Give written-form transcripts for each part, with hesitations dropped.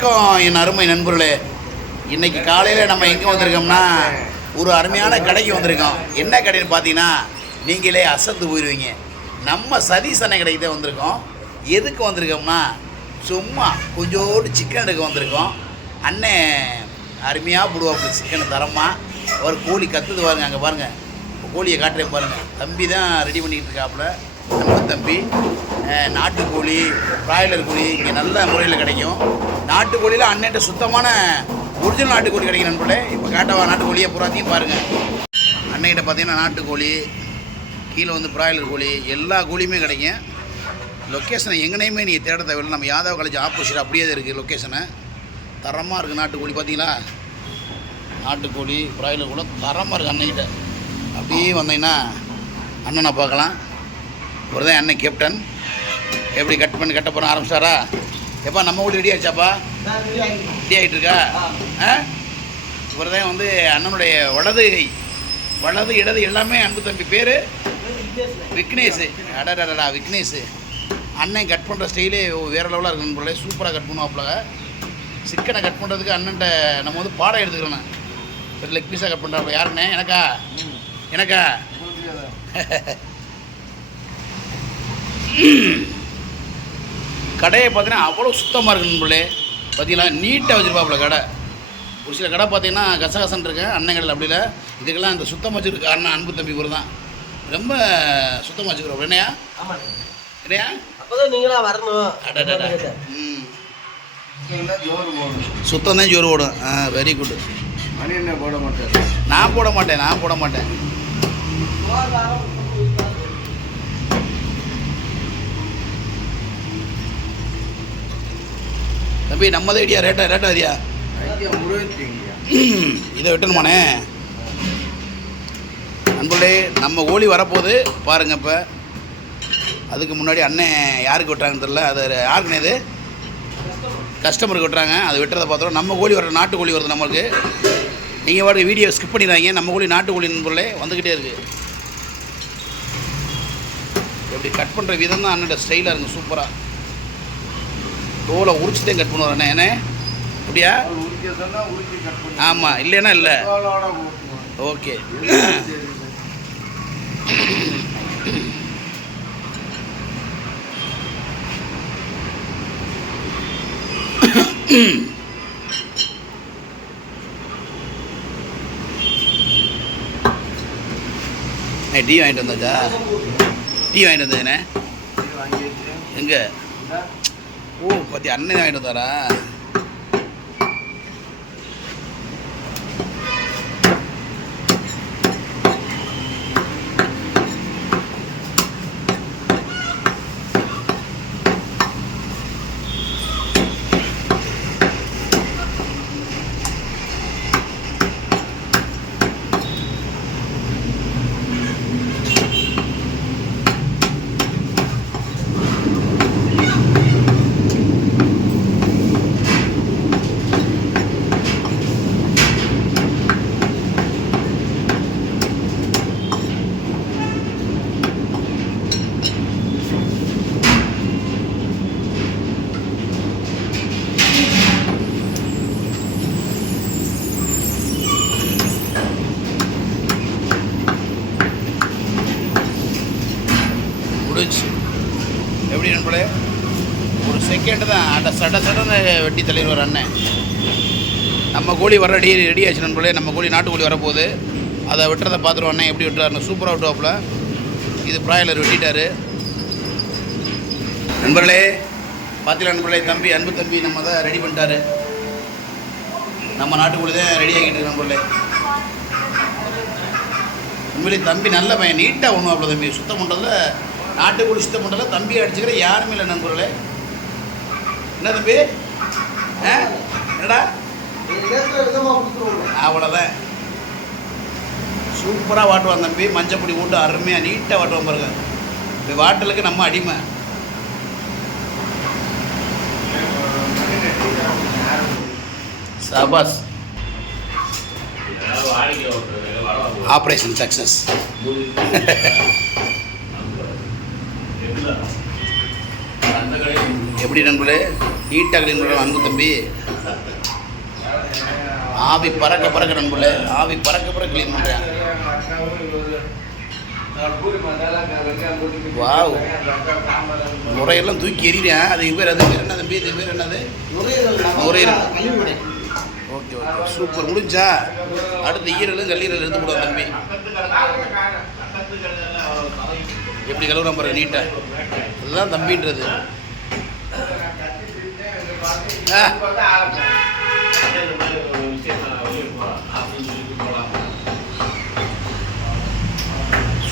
என் அருமை நண்பர்களே, இன்னைக்கு காலையில் நம்ம எங்கே வந்திருக்கோம்னா ஒரு அருமையான கடைக்கு வந்திருக்கோம். என்ன கடைன்னு பார்த்தீங்கன்னா நீங்களே அசந்து போயிடுவீங்க. நம்ம சதீஷ் அண்ணன் கடைக்கு தான் வந்திருக்கோம். எதுக்கு வந்திருக்கோம்னா சும்மா கொஞ்சோண்டு சிக்கன் எடுக்க வந்திருக்கோம். அண்ணன் அருமையாக போடுவாப்புல சிக்கனை தரமாக. ஒரு கோழி கற்றுது பாருங்க, அங்கே பாருங்கள் கோழியை காட்டுறேன் பாருங்கள். தம்பி தான் ரெடி பண்ணிக்கிட்டு இருக்காப்புல. நம்ம தம்பி நாட்டுக்கோழி, பிராய்லர் கோழி இங்கே நல்ல முறையில் கிடைக்கும். நாட்டுக்கோழியில் அண்ணன்ட்ட சுத்தமான ஒரிஜினல் நாட்டுக்கோழி கிடைக்கும் நண்பர்களே. இப்போ காட்டவா நாட்டுக்கோழியை பூராத்தையும் பாருங்கள். அன்னைகிட்ட பார்த்தீங்கன்னா நாட்டுக்கோழி, கீழே வந்து பிராய்லர் கோழி, எல்லா கோழியுமே கிடைக்கும். லொக்கேஷனை எங்கனையுமே நீங்கள் தேட தேவையில்லை. நம்ம யாதவ் காலேஜ் ஆப்போசிட் அப்படியே தான் இருக்குது லொக்கேஷனை. தரமாக இருக்குது நாட்டுக்கோழி. பார்த்தீங்களா, நாட்டுக்கோழி பிராய்லர் கூட தரமாக இருக்குது அன்னைகிட்ட. அப்படியே வந்தீங்கன்னா அண்ணனை பார்க்கலாம். ஒரு தான் அண்ணன் கேப்டன். எப்படி கட் போகிற ஆரம்பிச்சாரா? எப்பா நம்ம வீடு ரெடி ஆகிடுச்சாப்பா? ரெடி ஆகிட்டு இருக்கா? இவர் தான் வந்து அண்ணனுடைய வலது கை, வலது இடது எல்லாமே. அன்பு தம்பி பேர் விக்னேஷ். அடடா விக்னேஷ். அண்ணன் கட் பண்ணுற ஸ்டைலே வேறு லெவலாக இருக்கு நண்பர்களே. சூப்பராக கட் பண்ணுவாப்புல. சிக்கனை கட் பண்ணுறதுக்கு அண்ணன்ட்ட நம்ம வந்து பாடம் எடுத்துக்கிறோண்ணே. லெக் பீஸாக கட் பண்ணுறாப்புல. யாருண்ணே? எனக்கா கடையை பார்த்தீங்கன்னா அவ்வளோ சுத்தமாக இருக்கு நண்பர்களே. பார்த்தீங்களா, நீட்டாக வச்சுருப்பாப்புல கடை. ஒரு சில கடை பார்த்தீங்கன்னா கசகசன் இருக்கேன். அண்ணன் கடையில் அப்படி இல்லை. இதுக்கெல்லாம் இந்த சுத்தமாக வச்சுருக்கு காரணம் அன்பு தம்பி ஒரு தான். ரொம்ப சுத்தமாக வச்சுக்கிறோம். என்னையா என்னையா அப்போதான் நீங்களாம் வரணும். சுத்தம் தான் ஜோறு ஓடும். Very good. போட மாட்டேன். நான் போட மாட்டேன். தம்பி நம்மதே ஐடியா ரேட்டா வரியா? இதை விட்டணுமானே நண்பர்களே. நம்ம கோழி வரப்போகுது பாருங்கள். இப்போ அதுக்கு முன்னாடி அண்ணன் யாருக்கு விட்டுறாங்கன்னு தெரில. அது யாருக்குண்ணே? இது கஸ்டமருக்கு விட்டுறாங்க. அது விட்டுறதை பார்த்துறோம். நம்ம கோழி வர நாட்டுக்கோழி வருது நம்மளுக்கு. நீங்கள் வாடகை வீடியோ ஸ்கிப் பண்ணிடுறாங்க. நம்ம கோழி நாட்டுக்கோழி நண்பர்களே வந்துக்கிட்டே இருக்குது. எப்படி கட் பண்ணுற விதம் தான் அண்ணன் ஸ்டைலாக இருக்குது. சூப்பராக தோலை உரிச்சுதான் கட் பண்ணுவார் அண்ணன். என்ன அப்படியா? ஆமாம், இல்லைன்னா இல்லை. ஓகே. டீ வாங்கிட்டு வந்தாச்சா? டீ வாங்கிட்டு வந்தேண்ணே. எங்கே? ஓ பற்றி அண்ணன் வாங்கிட்டு வந்தாரா? எப்படி நண்பர்களே, ஒரு செகண்டு தான் அந்த சடன்னு வெட்டி தள்ளிடுவார் அண்ணன். நம்ம கோழி வர ரெடி ஆச்சு நண்பர்களே. நம்ம கோழி நாட்டுக்கோழி வரப்போகுது. அதை வெட்டுறதை பார்த்துருவோம். அண்ணன் எப்படி வெட்டுறாருன்னு சூப்பராக வெட்டுவாப்புல. இது பிராய்லர் வெட்டிட்டார் நண்பர்களே. பார்த்தீங்களா நண்பர்களே, தம்பி அன்பு தம்பி நம்ம தான் ரெடி பண்ணிட்டாரு. நம்ம நாட்டுக்கோழி தான் ரெடி ஆகிட்டு நண்பர்களே. உண்மையிலே தம்பி நல்ல பையன், நீட்டாக ஒன்றுவாப்புல தம்பி. சுத்தம் பண்ணுறதுல, நாட்டுக்கோழி சுத்தம் பண்ணுறதுல தம்பி அடிச்சுக்கிற யாருமே இல்லை நண்பர்களே. என்ன தம்பி? என்னடா அவ்வளோதான். சூப்பராக வாட்டுவான் தம்பி. மஞ்சப்பொடி போட்டு அருமையாக நீட்டாக வாட்டுவான் பாருங்க. இந்த வாட்டலுக்கு நம்ம அடிமை. சபாஸ். Operation success. எப்படி நண்பர்களே, நீட்டாக க்ளீன் பண்ணுறோம் அன்பு தம்பி. ஆவி பறக்க பறக்க நண்பர்களே, ஆவி பறக்க பறக்க க்ளீன் பண்ணுறேன். வாவ், நுரையெல்லாம் தூக்கி எறிகிறேன். அது பேர் என்ன தம்பி? இது பேர் என்னது? நுரையீரல். Okay okay, super. முடிஞ்சா அடுத்து ஈரலும் கல்லீரல் எடுத்து போடுவோம் தம்பி. எப்படி கழுவுறோம் பாருங்க நீட்டாக. அதுதான் தம்பின்றது.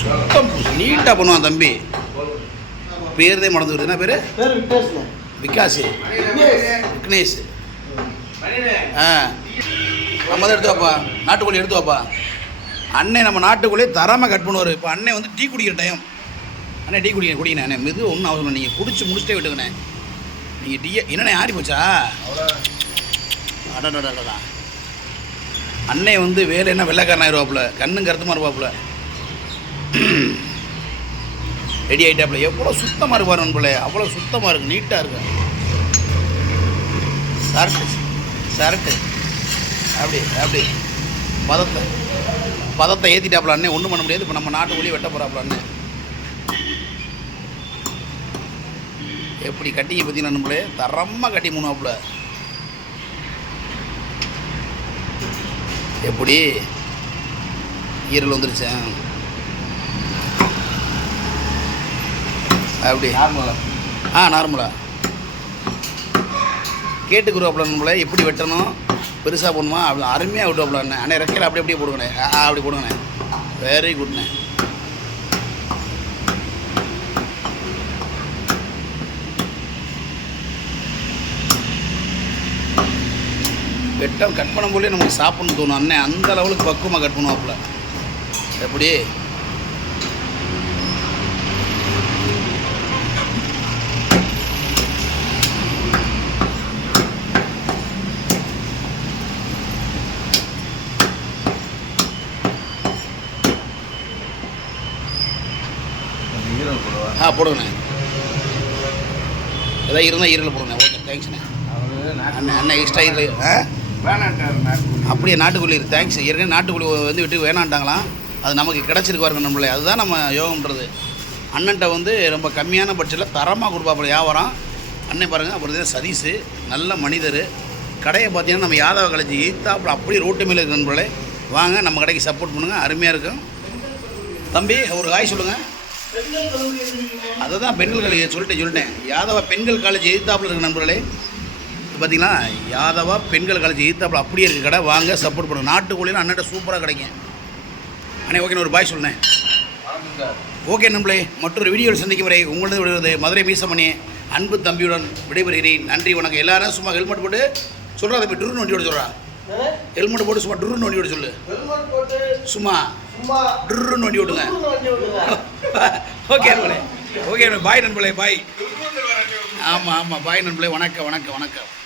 சுத்தம் நீட்டாக பண்ணுவான் தம்பி. பேர்தே மறந்து வருது. என்ன பேர்? விகாஸ், விக்னேஷ். நம்ம தான் எடுத்து வாப்பா, நாட்டுக்கோழி எடுத்து வாப்பா. அண்ணன் நம்ம நாட்டுக்கோழியை தரமாக கட் பண்ணுவார். இப்போ அண்ணன் வந்து டீ குடிக்கிற டைம். அண்ணே டீ குடிங்கண்ணே. அண்ணே மெது ஒன்றும் அவசரம், நீங்கள் குடிச்சு முடிச்சுட்டே விட்டுங்கண்ணே. நீங்கள் டீயை என்னண்ணே ஆறி போச்சா? அடடா, அண்ணே வந்து வேலை என்ன வெள்ளைக்காரன் ஆயிடுவாப்புல, கண்ணும் கருத்துமாக இருப்பாப்புல. ரெடி ஆகிட்டாப்புல. எவ்வளோ சுத்தமாக இருப்பார் நண்பர்களே, அவ்வளோ சுத்தமாக இருக்குது, நீட்டாக இருக்கு. சரட்டு அப்படி பதத்தை ஏற்றிட்டாப்புல அண்ணே. ஒன்றும் பண்ண முடியாது. இப்போ நம்ம நாட்டுக்குள்ளேயே வெட்ட போகிறாப்புல அண்ணே. எப்படி கட்டிங்க பார்த்தீங்கன்னா நம்மளே தரமாக கட்டி மூணாப்புல. எப்படி ஈரல் வந்துருச்சேன் அப்படி நார்மலா கேட்டுக்குருவாப்புல நம்மளை எப்படி வெட்டணும், பெருசாக போடணுமா அப்படி அருமையாக விட்டுவாப்புல அண்ணே. அண்ணே ரெக்கையில் அப்படியே போடுங்கண்ணே. அப்படி போடுங்கண்ணே. வெரி குட்ண்ணே. வெட்டம் கட் பண்ணும் போலே நமக்கு சாப்பிட்ணுன்னு தோணும் அண்ணே. அந்த லெவலுக்கு பக்குவமாக கட் பண்ணுவாப்புல. எப்படி போடுங்கண்ணே. ஏதாவது இருந்தால் ஈரல் போடுங்கண்ணே. ஓகே, தேங்க்ஸ்ண்ணே. அண்ணன் எக்ஸ்ட்ரா ஈரல் அப்படியே நாட்டுக்கோழி. தேங்க்ஸ். ஏற்கனவே நாட்டுக்கோழி வந்து விட்டு வேணான்ட்டாங்களாம். அது நமக்கு கிடச்சிருக்கு பாருங்க நம்மளே. அதுதான் நம்ம யோகம்ன்றது. அண்ணன்ட்ட வந்து ரொம்ப கம்மியான பட்ஜெட்டில் தரமாக கொடுப்பாப்புல வியாபாரம். அண்ணன் பாருங்கள். அப்புறம் சதீஷு நல்ல மனிதர். கடையை பார்த்தீங்கன்னா நம்ம யாதவ காலேஜ் எய்த்தாப்புல அப்படியே ரோட்டு மேலே இருக்கு நண்பர்களே. வாங்க நம்ம கடைக்கு சப்போர்ட் பண்ணுங்கள். அருமையாக இருக்கும். தம்பி ஒரு காய் சொல்லுங்கள். அதை தான் பெண்கள் காலேஜ் சொல்லிட்டேன். யாதவ பெண்கள் காலேஜ் எய்த்தாப்புல இருக்கு நண்பர்களே. பார்த்தீங்களா, யாதவா பெண்கள் காலேஜ் எய்த்தாப்புல அப்படியே இருக்குது கடை. வாங்க சப்போர்ட் பண்ணுங்கள். நாட்டுக்கோழியில் அண்ணன்ட்ட சூப்பராக கிடைக்கும் அண்ணே. ஓகே, ஒரு பாய் சொல்லுண்ணே. ஓகே நண்பர்களே, மற்றொரு வீடியோவில் சந்திக்கும் வரை உங்களது விடுவது மதுரை மீசமணி அன்பு தம்பியுடன் விடைபெறுகிறேன். நன்றி, வணக்கம். எல்லாரும் சும்மா ஹெல்மெட் போட்டு சொல்கிறா தம்பி. டுருன்னு வண்டியோட சொல்கிறா. ஹெல்மெட் போட்டு சும்மா டுருன்னு வண்டியோட சொல்லு. சும்மா டுருன்னு வண்டி ஓட்டுங்க. ஓகே நண்பர்களே. ஓகே பாய் நண்பர்களே. பாய். ஆமாம் பாய் நண்பர்களே. வணக்கம்.